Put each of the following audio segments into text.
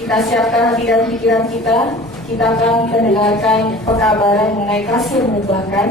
Kita siapkan hati dan pikiran kita. Kita akan mendengarkan pekabaran mengenai kasih yang mengubahkan.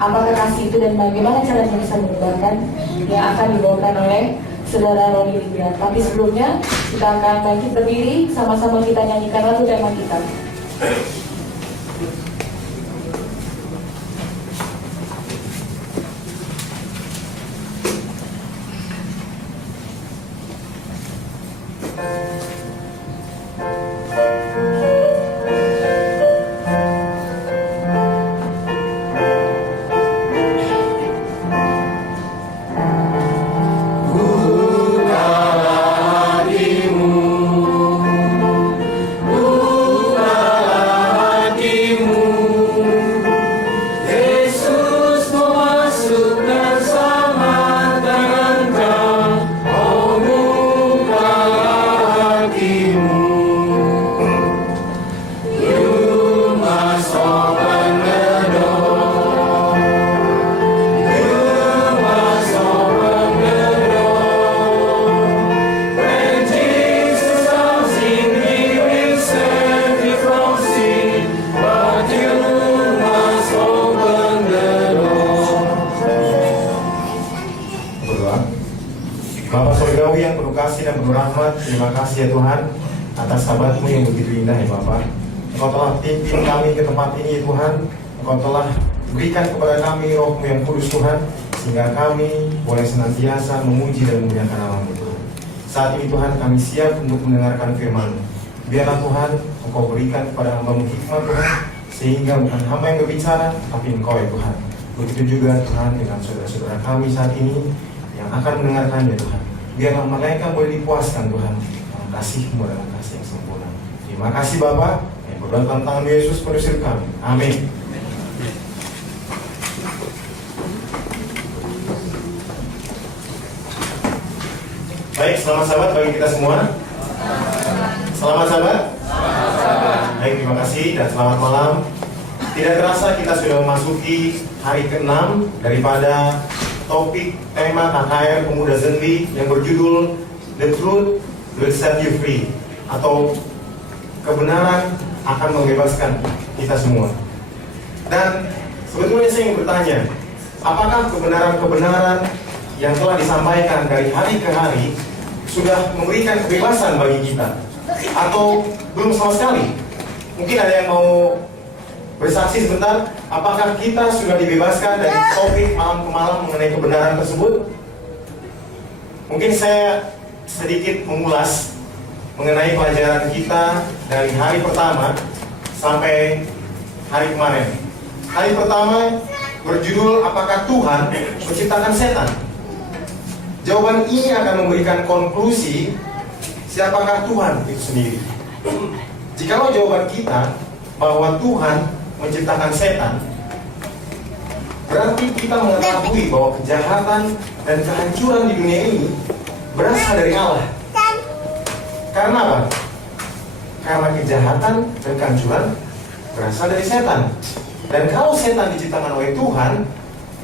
Apakah kasih itu dan bagaimana caranya bisa mengubahkan, yang akan dibawakan oleh Saudara Roni Librian. Tapi sebelumnya kita akan bangkit berdiri, sama-sama kita nyanyikan lagu tema kita. Terima kasih ya Tuhan atas sahabat-Mu yang begitu indah ya Bapak. Engkau telah pimpin kami ke tempat ini ya Tuhan. Engkau telah berikan kepada kami Roh-Mu yang kudus Tuhan, sehingga kami boleh senantiasa memuji dan memuliakan nama-Mu Tuhan. Saat ini Tuhan kami siap untuk mendengarkan firman-Mu. Biarlah Tuhan Engkau berikan kepada hamba-Mu hikmat Tuhan, sehingga bukan hamba yang berbicara tapi Engkau ya Tuhan. Begitu juga Tuhan dengan saudara-saudara kami saat ini yang akan mendengarkannya Tuhan. Biarlah mereka boleh dipuaskan Tuhan dengan kasih-Mu dan kasih yang sempurna. Terima kasih Bapa. Yang berdoa dalam tangan Yesus penusir kami. Amin. Baik, selamat sahabat bagi kita semua. Selamat sahabat. Baik, terima kasih dan selamat malam. Tidak terasa kita sudah memasuki hari ke-6 daripada topik tema KKR Pemuda Zenwi yang berjudul The Truth Will Set You Free, atau kebenaran akan membebaskan kita semua. Dan sebetulnya saya ingin bertanya, apakah kebenaran-kebenaran yang telah disampaikan dari hari ke hari sudah memberikan kebebasan bagi kita, atau belum sama sekali? Mungkin ada yang mau bersaksi sebentar, apakah kita sudah dibebaskan dari topik malam ke malam mengenai kebenaran tersebut? Mungkin saya sedikit mengulas mengenai pelajaran kita dari hari pertama sampai hari kemarin. Hari pertama berjudul apakah Tuhan menciptakan setan? Jawaban ini akan memberikan konklusi siapakah Tuhan itu sendiri. Jikalau jawaban kita bahwa Tuhan menciptakan setan, berarti kita mengetahui bahwa kejahatan dan kehancuran di dunia ini berasal dari Allah. Karena apa? Karena kejahatan dan kehancuran berasal dari setan. Dan kalau setan diciptakan oleh Tuhan,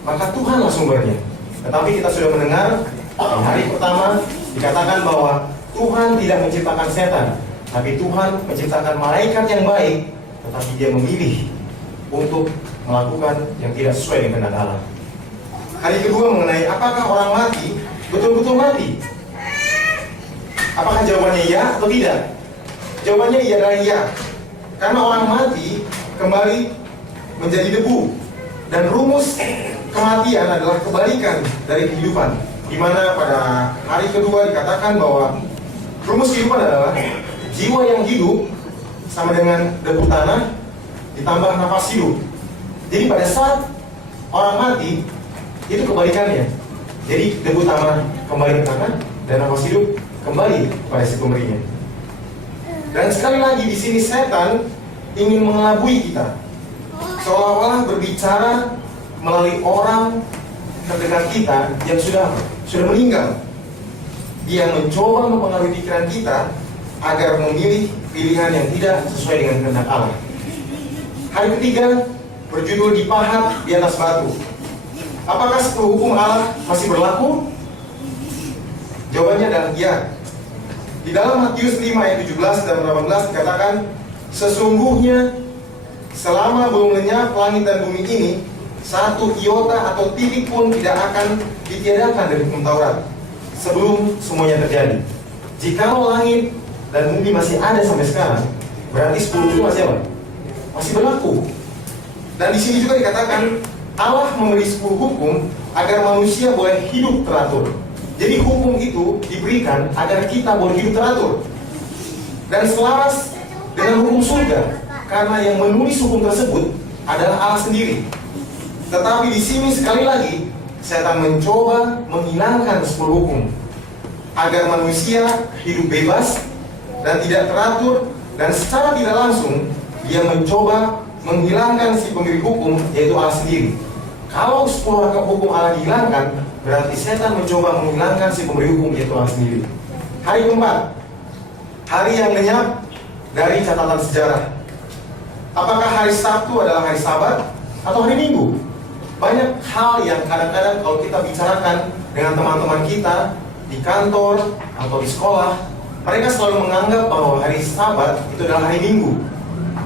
maka Tuhanlah sumbernya. Tetapi kita sudah mendengar di hari pertama dikatakan bahwa Tuhan tidak menciptakan setan, tapi Tuhan menciptakan malaikat yang baik, tetapi dia memilih untuk melakukan yang tidak sesuai dengan kehendak Allah. Hari kedua mengenai apakah orang mati betul-betul mati? Apakah jawabannya iya atau tidak? Jawabannya iya dan iya. Karena orang mati kembali menjadi debu, dan rumus kematian adalah kebalikan dari kehidupan. Di mana pada hari kedua dikatakan bahwa rumus kehidupan adalah jiwa yang hidup sama dengan debu tanah ditambah nafas hidup. Jadi pada saat orang mati itu kebalikannya. Jadi debu tanah kembali ke tanah dan nafas hidup kembali kepada si pemberinya. Dan sekali lagi di sini setan ingin mengelabui kita, seolah-olah berbicara melalui orang terdekat kita yang sudah meninggal. Dia mencoba mempengaruhi pikiran kita agar memilih pilihan yang tidak sesuai dengan kehendak Allah. Hari ketiga berjudul dipahat di atas batu. Apakah 10 hukum Allah masih berlaku? Jawabannya adalah iya. Di Di dalam Matius 5 ayat 17 dan 18 dikatakan, sesungguhnya selama belum lenyap langit dan bumi ini, satu iota atau titik pun tidak akan ditiadakan dari hukum Taurat sebelum semuanya terjadi. Jikalau langit dan bumi masih ada sampai sekarang, berarti 10 itu masih apa? Masih berlaku. Dan di sini juga dikatakan Allah memberi 10 hukum agar manusia boleh hidup teratur. Jadi hukum itu diberikan agar kita boleh hidup teratur dan selaras dengan hukum surga, karena yang menulis hukum tersebut adalah Allah sendiri. Tetapi di sini sekali lagi setan mencoba menghilangkan 10 hukum agar manusia hidup bebas dan tidak teratur, dan secara tidak langsung dia mencoba menghilangkan si pemberi hukum, yaitu Allah sendiri. Kalau 10 hukum Allah dihilangkan, berarti setan mencoba menghilangkan si pemberi hukum, yaitu Allah sendiri. Hari keempat, hari yang lenyap dari catatan sejarah. Apakah hari Sabtu adalah hari Sabat atau hari Minggu? Banyak hal yang kadang-kadang kalau kita bicarakan dengan teman-teman kita di kantor atau di sekolah, mereka selalu menganggap bahwa hari Sabat itu adalah hari Minggu.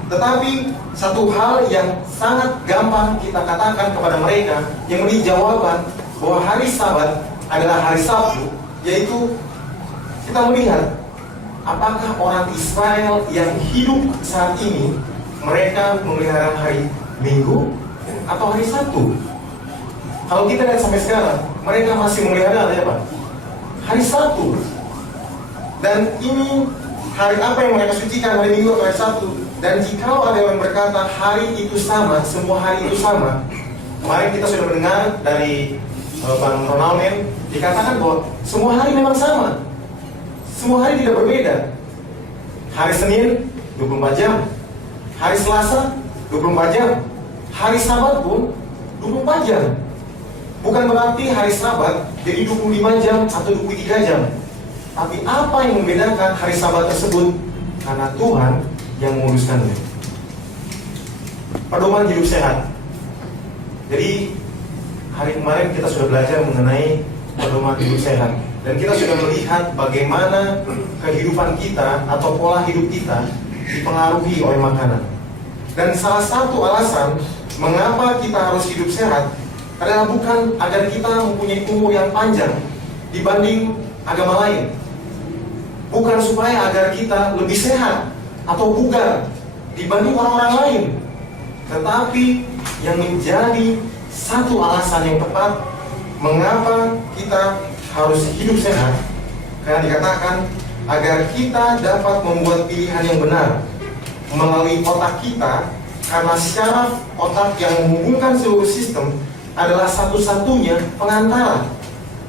Tetapi satu hal yang sangat gampang kita katakan kepada mereka yang memberi jawaban bahwa hari Sabat adalah hari Sabtu, yaitu kita melihat apakah orang Israel yang hidup saat ini mereka memelihara hari Minggu atau hari Sabtu. Kalau kita lihat sampai sekarang, mereka masih memelihara apa? Hari Sabtu. Dan ini hari apa yang mereka sucikan, hari Minggu atau hari Sabtu? Dan jika ada yang berkata hari itu sama, semua hari itu sama. Kemarin kita sudah mendengar dari Bang Ronalmen dikatakan bahwa semua hari memang sama. Semua hari tidak berbeda. Hari Senin 24 jam, hari Selasa 24 jam, hari Sabat pun 24 jam. Bukan berarti hari Sabat jadi 25 jam atau 23 jam. Tapi apa yang membedakan hari Sabat tersebut? Karena Tuhan yang menguruskannya. Pedoman hidup sehat. Jadi hari kemarin kita sudah belajar mengenai pedoman hidup sehat, dan kita sudah melihat bagaimana kehidupan kita atau pola hidup kita dipengaruhi oleh makanan. Dan salah satu alasan mengapa kita harus hidup sehat adalah bukan agar kita mempunyai umur yang panjang dibanding agama lain, bukan supaya agar kita lebih sehat atau bugar dibanding orang-orang lain, tetapi yang menjadi satu alasan yang tepat mengapa kita harus hidup sehat, karena dikatakan agar kita dapat membuat pilihan yang benar melalui otak kita, karena secara otak yang menghubungkan seluruh sistem adalah satu-satunya pengantara,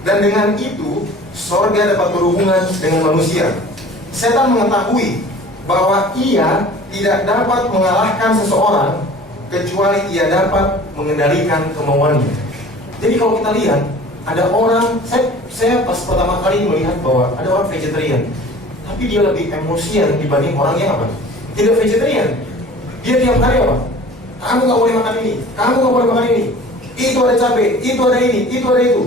dan dengan itu sorga dapat berhubungan dengan manusia. Setan mengetahui bahwa ia tidak dapat mengalahkan seseorang kecuali ia dapat mengendalikan kemauannya. Jadi kalau kita lihat ada orang, saya pas pertama kali melihat bahwa ada orang vegetarian, tapi dia lebih emosian dibanding orang yang apa? Tidak vegetarian. Dia tiap hari apa? Kamu nggak boleh makan ini, kamu nggak boleh makan ini. Itu ada cabai, itu ada ini, itu ada itu.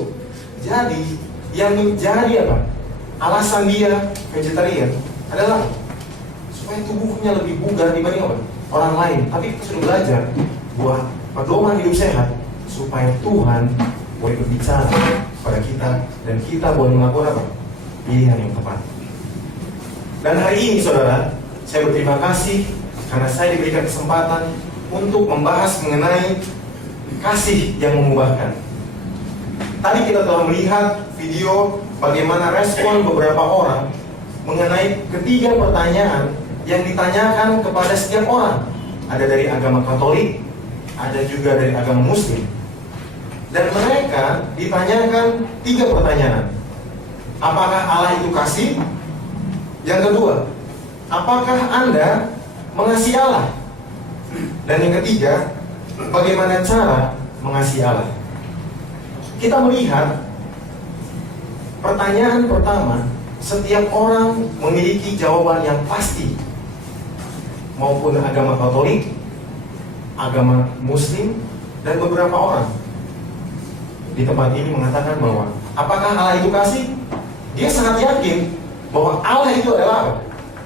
Jadi yang menjadi apa? Alasan dia vegetarian adalah supaya tubuhnya lebih bugar dibanding apa? Orang lain. Tapi kita sudah belajar bahwa pedoman hidup sehat supaya Tuhan boleh berbicara pada kita dan kita boleh melakukan apa? Pilihan yang tepat. Dan hari ini saudara, saya berterima kasih karena saya diberikan kesempatan untuk membahas mengenai kasih yang mengubahkan. Tadi kita telah melihat video bagaimana respon beberapa orang mengenai ketiga pertanyaan yang ditanyakan kepada setiap orang. Ada dari agama Katolik, ada juga dari agama Muslim. Dan mereka ditanyakan 3 pertanyaan. Apakah Allah itu kasih? Yang kedua, apakah Anda mengasihi Allah? Dan yang ketiga, bagaimana cara mengasihi Allah? Kita melihat pertanyaan pertama, setiap orang memiliki jawaban yang pasti. Maupun agama Katolik, agama Muslim, dan beberapa orang di tempat ini mengatakan bahwa apakah Allah itu kasih? Dia sangat yakin bahwa Allah itu adalah apa?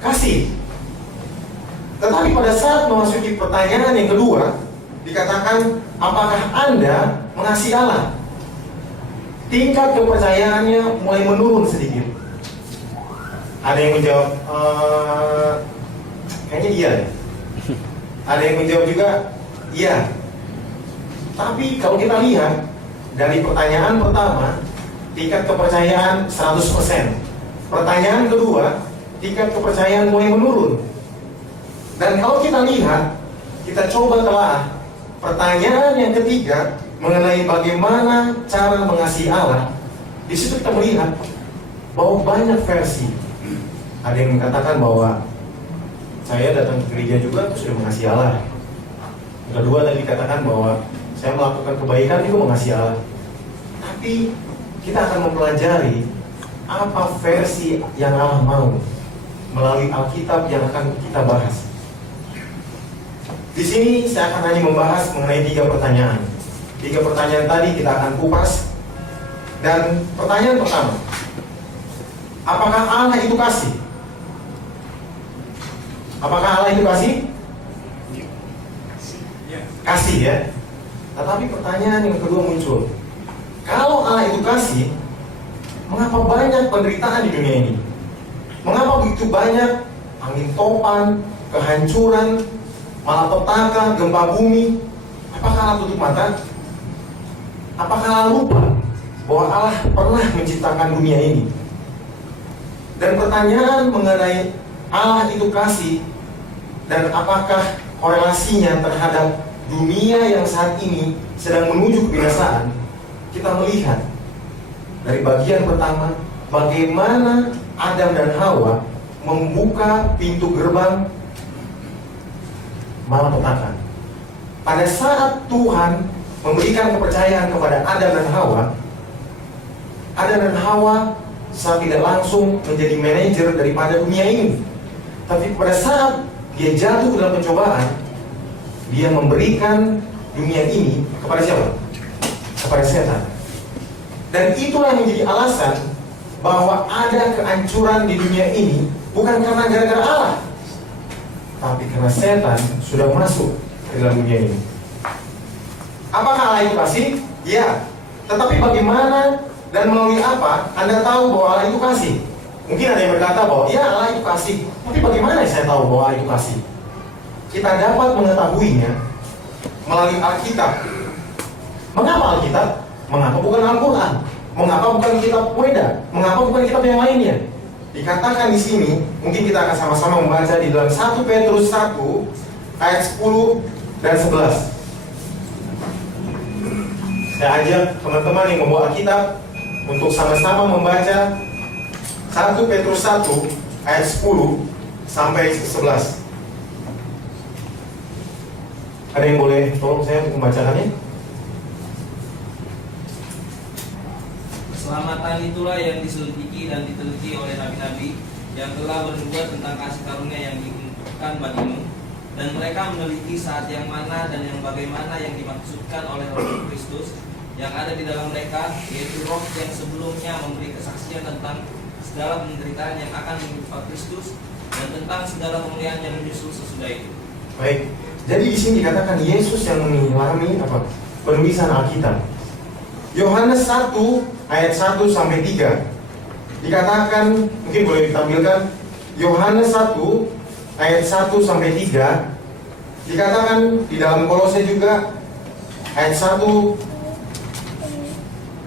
Kasih. Tetapi pada saat memasuki pertanyaan yang kedua, dikatakan, apakah Anda mengasihi Allah? Tingkat kepercayaannya mulai menurun sedikit. Ada yang menjawab, kayaknya iya deh. Ada yang menjawab juga, iya. Tapi kalau kita lihat dari pertanyaan pertama, tingkat kepercayaan 100%. Pertanyaan kedua, tingkat kepercayaan mulai menurun. Dan kalau kita lihat, kita coba telah pertanyaan yang ketiga mengenai bagaimana cara mengasihi Allah. Di situ kita melihat bahwa banyak versi. Ada yang mengatakan bahwa saya datang ke gereja juga sudah mengasihi Allah. Yang kedua tadi dikatakan bahwa saya melakukan kebaikan itu mengasihi Allah. Tapi kita akan mempelajari apa versi yang Allah mau melalui Alkitab yang akan kita bahas. Di sini saya akan hanya membahas mengenai 3 pertanyaan. 3 pertanyaan tadi kita akan kupas. Dan pertanyaan pertama, apakah Allah itu kasih? Apakah Allah itu kasih? Kasih ya. Tetapi pertanyaan yang kedua muncul, kalau Allah itu kasih, mengapa banyak penderitaan di dunia ini? Mengapa begitu banyak angin topan, kehancuran, malapetaka, gempa bumi? Apakah Allah tutup mata? Apakah Allah lupa bahwa Allah pernah menciptakan dunia ini? Dan pertanyaan mengenai Allah itu kasih dan apakah korelasinya terhadap dunia yang saat ini sedang menuju kebinasaan, kita melihat dari bagian pertama bagaimana Adam dan Hawa membuka pintu gerbang malapetaka. Pada saat Tuhan memberikan kepercayaan kepada Adam dan Hawa, Adam dan Hawa saat tidak langsung menjadi manajer daripada dunia ini. Tapi pada saat dia jatuh dalam pencobaan, dia memberikan dunia ini kepada siapa? Kepada setan. Dan itulah yang menjadi alasan bahwa ada kehancuran di dunia ini bukan karena gara-gara Allah, tapi karena setan sudah masuk ke dalam dunia ini. Apakah Allah itu kasih? Ya. Tetapi bagaimana dan melalui apa Anda tahu bahwa Allah itu kasih? Mungkin ada yang berkata bahwa ya Allah itu kasih. Tapi bagaimana saya tahu bahwa Allah itu kasih? Kita dapat mengetahuinya melalui Alkitab. Mengapa Alkitab? Mengapa bukan Al-Quran? Mengapa bukan kitab Weda? Mengapa bukan kitab yang lainnya? Dikatakan di sini, mungkin kita akan sama-sama membaca di dalam 1 Petrus 1 ayat 10 dan 11. Saya ajak teman-teman yang membawa Alkitab untuk sama-sama membaca 1 Petrus 1 ayat 10 sampai 11. Ada yang boleh tolong saya untuk membacakannya? Keselamatan itulah yang diselidiki dan diteliti oleh nabi-nabi yang telah bernubuat tentang kasih karunia yang diuntukkan bagimu, dan mereka meneliti saat yang mana dan yang bagaimana yang dimaksudkan oleh Roh Kristus yang ada di dalam mereka, yaitu Roh yang sebelumnya memberi kesaksian tentang segala penderitaan yang akan menimpa Kristus dan tentang segala kemuliaan yang menyusul sesudah itu. Baik, jadi di sini dikatakan Yesus yang mengalami apa? Penulisan Alkitab. Yohanes 1 ayat 1 sampai 3 dikatakan, mungkin boleh ditampilkan. Yohanes 1 ayat 1 sampai 3 dikatakan di dalam Kolose juga ayat 1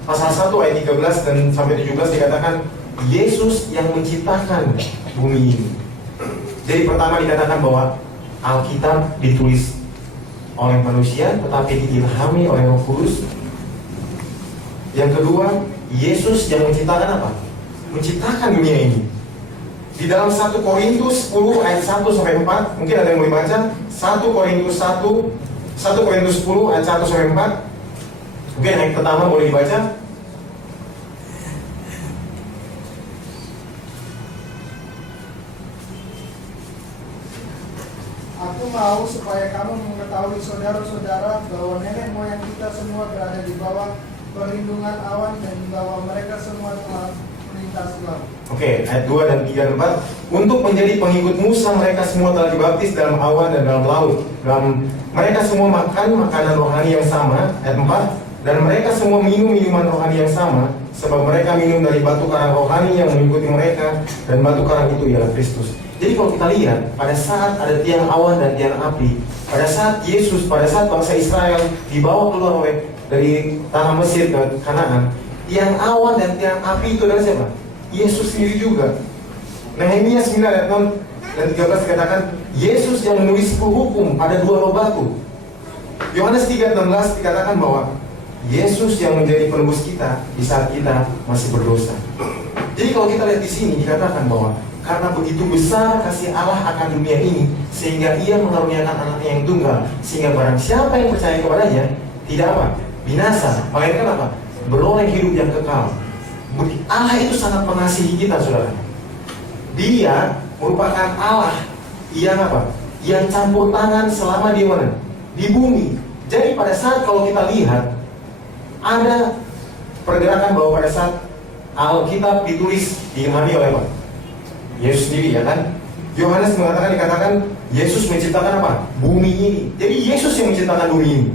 pasal 1 ayat 13 dan sampai 17 dikatakan Yesus yang menciptakan bumi ini. Jadi pertama dikatakan bahwa Alkitab ditulis oleh manusia tetapi diilhami oleh Roh Kudus. Yang kedua, Yesus yang menciptakan apa? Menciptakan dunia ini. Di dalam 1 Korintus 10 ayat 1 sampai 4, mungkin ada yang boleh baca 1 Korintus 10 ayat 1 sampai 4. Mungkin yang pertama boleh dibaca. Aku mau supaya kamu mengetahui saudara-saudara bahwa nenek moyang kita semua berada di bawah perlindungan awan dan bahwa mereka semua telah kita semua. Oke, ayat 2 dan 3 dan 4. Untuk menjadi pengikut Musa, mereka semua telah dibaptis dalam awan dan dalam laut. Mereka semua makan makanan rohani yang sama. Ayat 4. Dan mereka semua minum minuman rohani yang sama, sebab mereka minum dari batu karang rohani yang mengikuti mereka, dan batu karang itu ialah Kristus. Jadi kalau kita lihat, pada saat ada tiang awan dan tiang api, pada saat bangsa Israel dibawa keluar dari tanah Mesir ke Kanaan, tiang awan dan tiang api itu adalah siapa? Yesus sendiri juga. Nehemia 9 ayat 6 dan 13 dikatakan, Yesus yang menulis hukum pada 2 roh batu. Yohanes 3:16 dikatakan bahwa Yesus yang menjadi penebus kita di saat kita masih berdosa. Jadi kalau kita lihat di sini dikatakan bahwa karena begitu besar kasih Allah akan dunia ini, sehingga Ia mengaruniakan anaknya yang tunggal, sehingga barang siapa yang percaya kepadanya tidak apa? Binasa, melainkan apa? Beroleh hidup yang kekal. Allah itu sangat mengasihi kita, saudara. Dia merupakan Allah yang apa? Yang campur tangan selama di mana? Di bumi. Jadi pada saat kalau kita lihat ada pergerakan bahwa pada saat Alkitab ditulis diilhami oleh apa? Yesus sendiri, ya kan? Yohanes dikatakan Yesus menciptakan apa? Bumi ini. Jadi Yesus yang menciptakan bumi ini.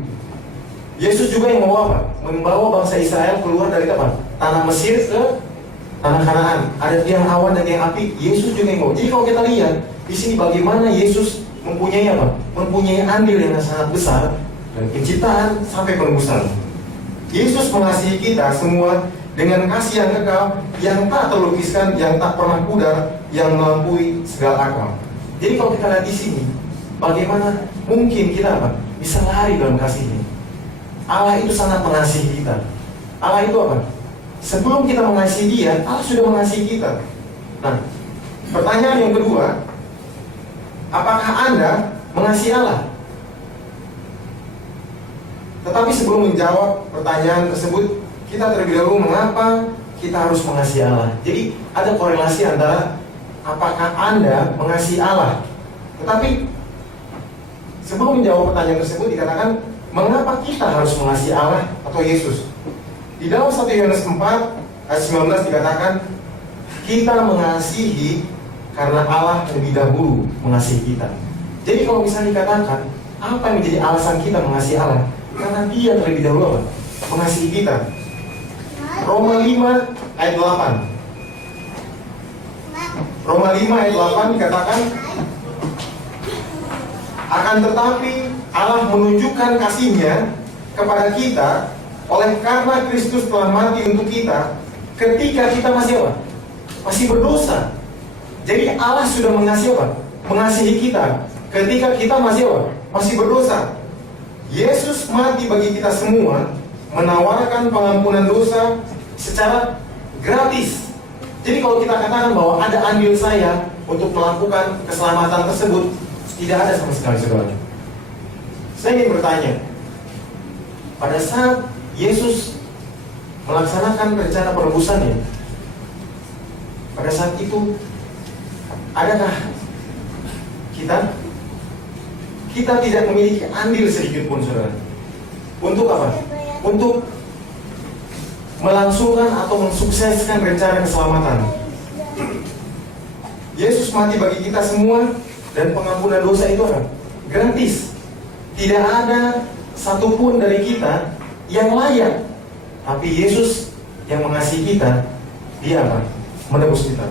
Yesus juga yang membawa apa? Membawa bangsa Israel keluar dari apa? Tanah Mesir ke tanah Kanaan. Ada tiang awan dan tiang api. Yesus juga yang membawa. Jadi kalau kita lihat di sini bagaimana Yesus mempunyai apa? Mempunyai andil yang sangat besar dari penciptaan sampai penebusan. Yesus mengasihi kita semua dengan kasih yang kekal, yang tak terlukiskan, yang tak pernah pudar, yang melampaui segala akal. Jadi kalau kita lihat di sini, bagaimana mungkin kita apa? Bisa lari dalam kasih-Nya. Allah itu sangat mengasihi kita. Allah itu apa? Sebelum kita mengasihi Dia, Allah sudah mengasihi kita. Nah, pertanyaan yang kedua, apakah Anda mengasihi Allah? Tetapi sebelum menjawab pertanyaan tersebut, kita terlebih dahulu mengapa kita harus mengasihi Allah. Jadi ada korelasi antara apakah Anda mengasihi Allah. Tetapi sebelum menjawab pertanyaan tersebut dikatakan mengapa kita harus mengasihi Allah atau Yesus. Di dalam 1 Yohanes 4 ayat 19 dikatakan kita mengasihi karena Allah lebih dahulu mengasihi kita. Jadi kalau misalnya dikatakan apa yang menjadi alasan kita mengasihi Allah? Karena Dia terlebih dahulu mengasihi kita. Roma 5 ayat 8. Roma 5 ayat 8 dikatakan akan tetapi Allah menunjukkan kasih-Nya kepada kita oleh karena Kristus telah mati untuk kita ketika kita masih apa? Masih berdosa. Jadi Allah sudah mengasihi apa? Mengasihi kita ketika kita masih apa? Masih berdosa. Yesus mati bagi kita semua, menawarkan pengampunan dosa secara gratis. Jadi kalau kita katakan bahwa ada andil saya untuk melakukan keselamatan tersebut, tidak ada sama sekali, saudara. Saya ingin bertanya, pada saat Yesus melaksanakan rencana penebusannya, pada saat itu adakah kita tidak memiliki andil sedikit pun, saudara? Untuk apa? Untuk melangsungkan atau mensukseskan rencana keselamatan. Yesus mati bagi kita semua dan pengampunan dosa itu apa? Gratis. Tidak ada satupun dari kita yang layak. Tapi Yesus yang mengasihi kita, Dia apa? Menebus kita.